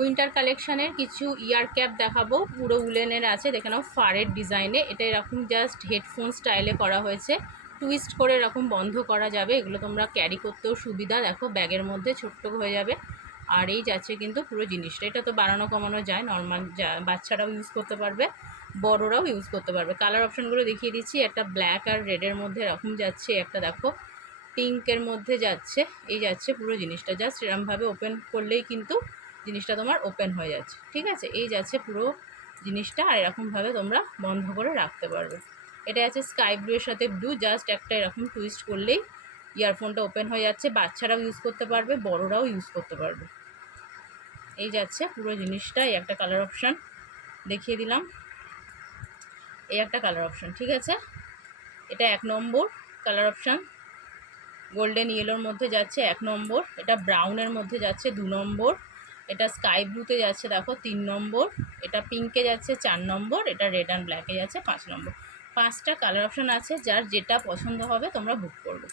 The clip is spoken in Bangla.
উইন্টার কালেকশানের কিছু ইয়ার ক্যাপ দেখাবো, পুরো উলেনের আছে, দেখে নাও ফারের ডিজাইনে। এটা এরকম জাস্ট হেডফোন স্টাইলে করা হয়েছে, টুইস্ট করে এরকম বন্ধ করা যাবে। এগুলো তোমরা ক্যারি করতেও সুবিধা, দেখো ব্যাগের মধ্যে ছোট্ট হয়ে যাবে। আর এই যাচ্ছে কিন্তু পুরো জিনিসটা, এটা তো বাড়ানো কমানো যায়, নর্মাল বাচ্চারাও ইউজ করতে পারবে, বড়রাও ইউজ করতে পারবে। কালার অপশানগুলো দেখিয়ে দিচ্ছি, একটা ব্ল্যাক আর রেডের মধ্যে এরকম যাচ্ছে, একটা দেখো পিঙ্কের মধ্যে যাচ্ছে। এই যাচ্ছে পুরো জিনিসটা, জাস্ট এরমভাবে ওপেন করলেই কিন্তু জিনিসটা তোমার ওপেন হয়ে যাচ্ছে, ঠিক আছে। এই যাচ্ছে পুরো জিনিসটা, আর এরকমভাবে তোমরা বন্ধ করে রাখতে পারবে। এটা আছে স্কাই ব্লু এর সাথে ব্লু, জাস্ট একটা এরকম টুইস্ট করলেই ইয়ারফোনটা ওপেন হয়ে যাচ্ছে। বাচ্চারাও ইউজ করতে পারবে, বড়রাও ইউজ করতে পারবে। এই যাচ্ছে পুরো জিনিসটা। এই একটা কালার অপশান দেখিয়ে দিলাম, এই একটা কালার অপশান, ঠিক আছে। এটা 1 নম্বর কালার অপশান, গোল্ডেন ইয়েলোর মধ্যে যাচ্ছে 1 নম্বর। এটা ব্রাউনের মধ্যে যাচ্ছে 2 নম্বর। এটা স্কাই ব্লুতে যাচ্ছে দেখো 3 নম্বর। এটা পিঙ্কে যাচ্ছে 4 নম্বর। এটা রেড অ্যান্ড ব্ল্যাকে যাচ্ছে 5 নম্বর। 5টা কালার অপশান আছে, যার যেটা পছন্দ হবে তোমরা বুক করবে।